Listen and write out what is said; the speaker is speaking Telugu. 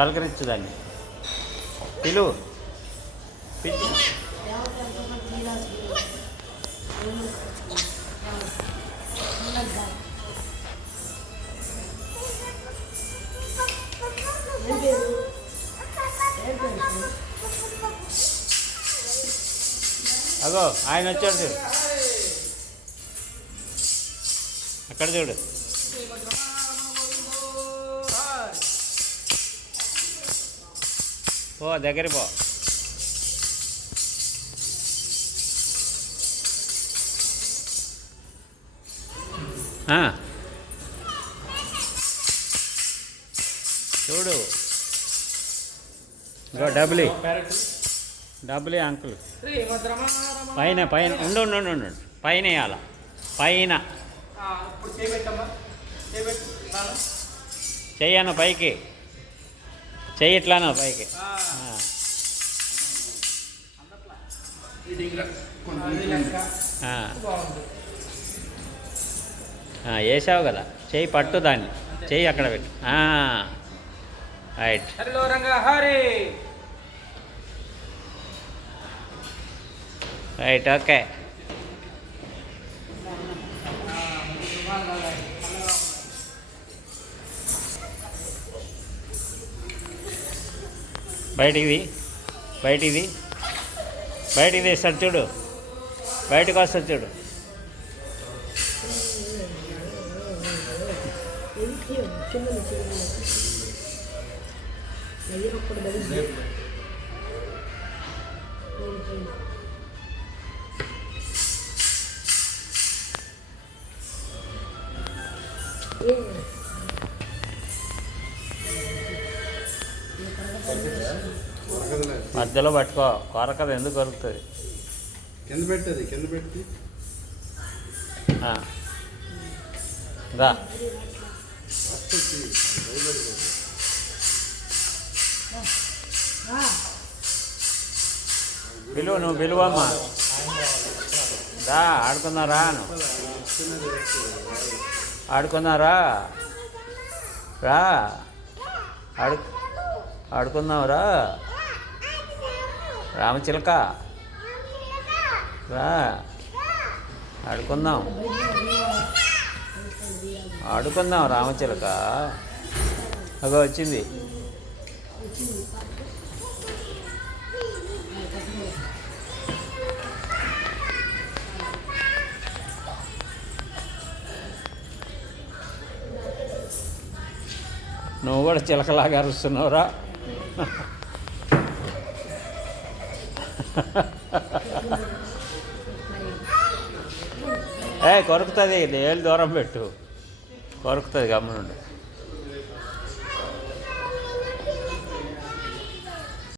పలకరించు దాన్ని. పిలువు. పిచ్చి అగో ఆయన వచ్చాడు చూడు, అక్కడ చూడు. పో దగ్గర పో. చూడు డబ్బులు డబ్బులు అంకుల్ పైన పైన ఉండు ఉండు ఉండు ఉండు పైన వేయాల పైన చెయ్యను పైకి చెయ్యి ఇట్లాను పైకి వేసావు కదా చెయ్యి పట్టు దాన్ని చెయ్యి అక్కడ పెట్టు రైట్ రైట్ ఓకే బయటిది బయటిది బయటికి తీస్తాడు చూడు బయటకు వస్తాడు చూడు మధ్యలో పట్టుకో కొరకదు ఎందుకు కొరుకుతుంది కింద పెట్టది కింద పెట్టి దా పిలువు నువ్వు పిలువమ్మా దా ఆడుకున్నారా ఆడుకున్నారా రా ఆడుకున్నావురా రామచిలక రా ఆడుకుందాం ఆడుకుందాం రామచిలక అగో వచ్చింది నువ్వు కూడా చిలకలాగా అరుస్తున్నావురా కొరుకుతుంది ఏళ్ళు దూరం పెట్టు కొరుకుతుంది గమ్మునుండి